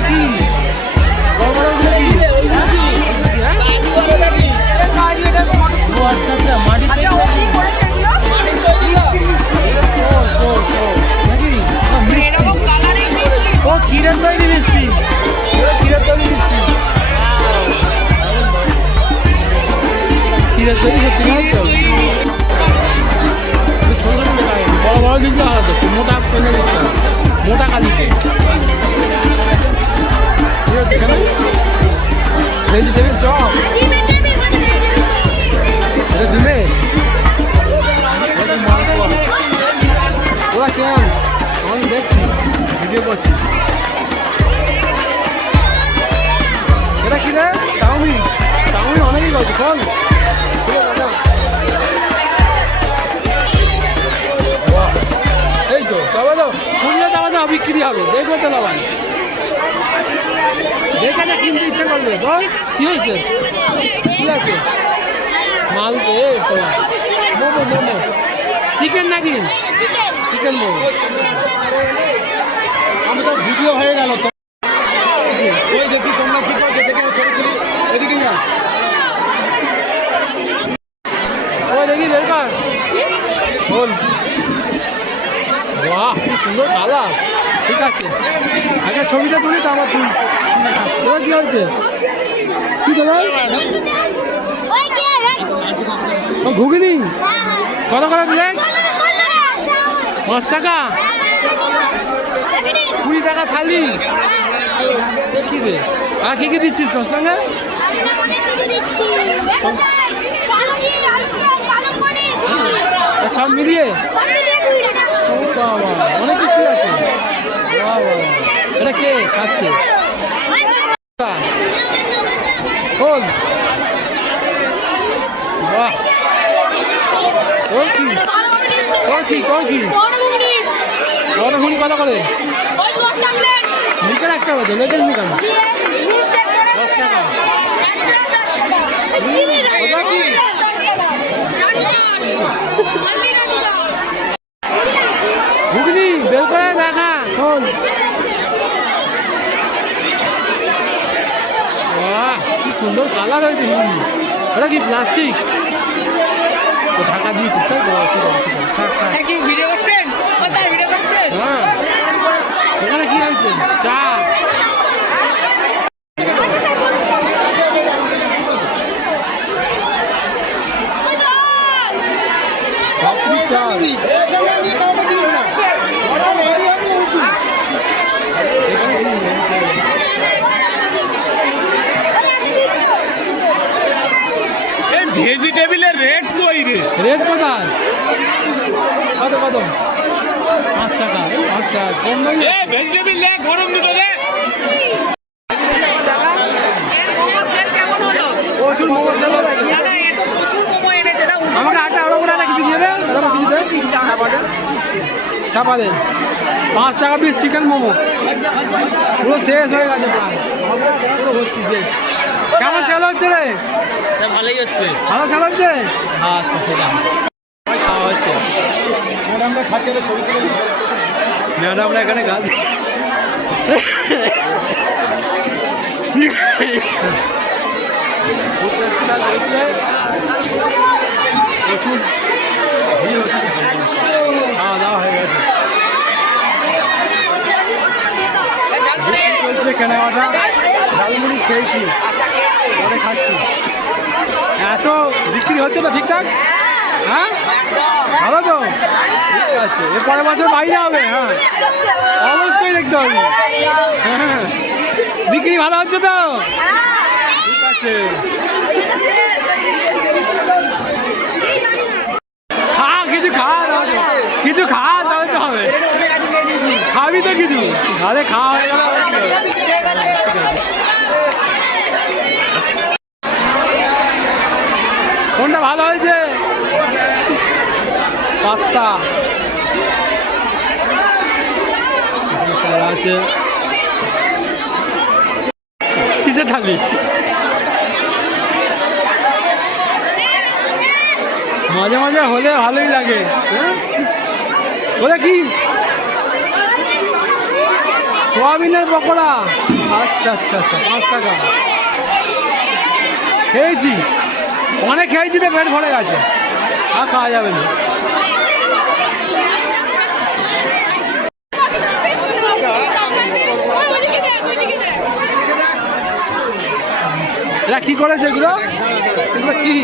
কি বড়গুলো কি? ও আচ্ছা আচ্ছা মাটির নাকি ও ক্ষীরের তৈরি মিষ্টি, ক্ষীরের তৈরি মিষ্টি, ক্ষীরের তৈরি সত্যি ছোট ছোট বড় বড় দিতে হবে তো মোটা পেনে দিতে হবে মোটা কালিতে ভেজিটেবিল চপ এটা দিবে ওরা কেন আমি দেখছি ভিডিও করছি এটা কি রে চাউমিন চাউমিন অনেকই করছে ফল এই তো তবে তো খুললে তবে তো বিক্রি হবে দেখবে তো লাভ দেখে না কিনতে ইচ্ছা করবে বল কি হয়েছে কি আছে মাল তোমার মোমো মোমো চিকেন নাকি চিকেন মোমো আমি তো ভিডিও হয়ে গেল তো ওই দেখি তোমরা কি করছো দেখে ছবি তুলি এদিকে না ওই দেখি বের কর বল বাহ কি সুন্দর কালার ঠিক আছে আগে ছবিটা তুলি তো আমার তুই তোর কি হচ্ছে কি তোমার ঘুগনি কত করে প্লেট 5 টাকা 20 টাকা থালি সে কি রে আর কি কি দিচ্ছিস তোর সঙ্গে সব মিলিয়ে অনেক কিছু আছে এটা কে খাচ্ছে বল বাহ কর কি বড় ঘুগনি কত করে মুখের একটা বাজে লেটেস্ট মুখান 10 টাকা ঘুগনি বের করে দেখা শোন কি সুন্দর কালার হয়েছে ঘুগনি ওটা কি প্লাস্টিক ঢাকা দিয়েছিস তাই কি ভিডিও করছেন হ্যাঁ এখানে কি হয়েছে চা ভেজিটেবিলের রেট কই রে রেট কোথায় কত 5 টাকা কম নয় ভেজিটেবিল দে গরম দুটো দে প্রচুর মোমো সেল হচ্ছে আমাকে আটা আরো করে কিছু দিয়ে দেন চাপা দেন 5 টাকা পিস চিকেন মোমো পুরো শেষ হয়ে গেছে কেমন সেল হচ্ছে রে ভালোই হচ্ছে ভালো সেল হচ্ছে আচ্ছা খেলাম খাওয়া হচ্ছে ম্যাডামরা খাচ্ছে ছবি তুলে ম্যাডামরা এখানে গাছ প্রচুর খাওয়া দাওয়া হয়ে গেছে চলছে কেনাকাটা ঝালমুড়ি খেয়েছি পরে খাচ্ছি এত বিক্রি হচ্ছে তো ঠিকঠাক হ্যাঁ ভালো তো ঠিক আছে এর পরের বছর বাইরে হবে হ্যাঁ অবশ্যই দেখতে হবে হ্যাঁ বিক্রি ভালো হচ্ছে তো ঠিক আছে কিছু খাওয়া তাহলে তো হবে খাবি তো কিছু তাহলে খাওয়া হয়ে গেল কোনটা ভালো হয়েছে পাস্তা আছে কিসে থাকবি মাঝে মাঝে হলে ভালোই লাগে বলে কি সোয়াবিনের পকোড়া, আচ্ছা আচ্ছা আচ্ছা, 5 টাকা। খেয়েছি, অনেক খেয়েছি তো পেট ভরে গেছে, আর খাওয়া যাবে না। এটা কি করেছে এগুলো? এগুলো কি?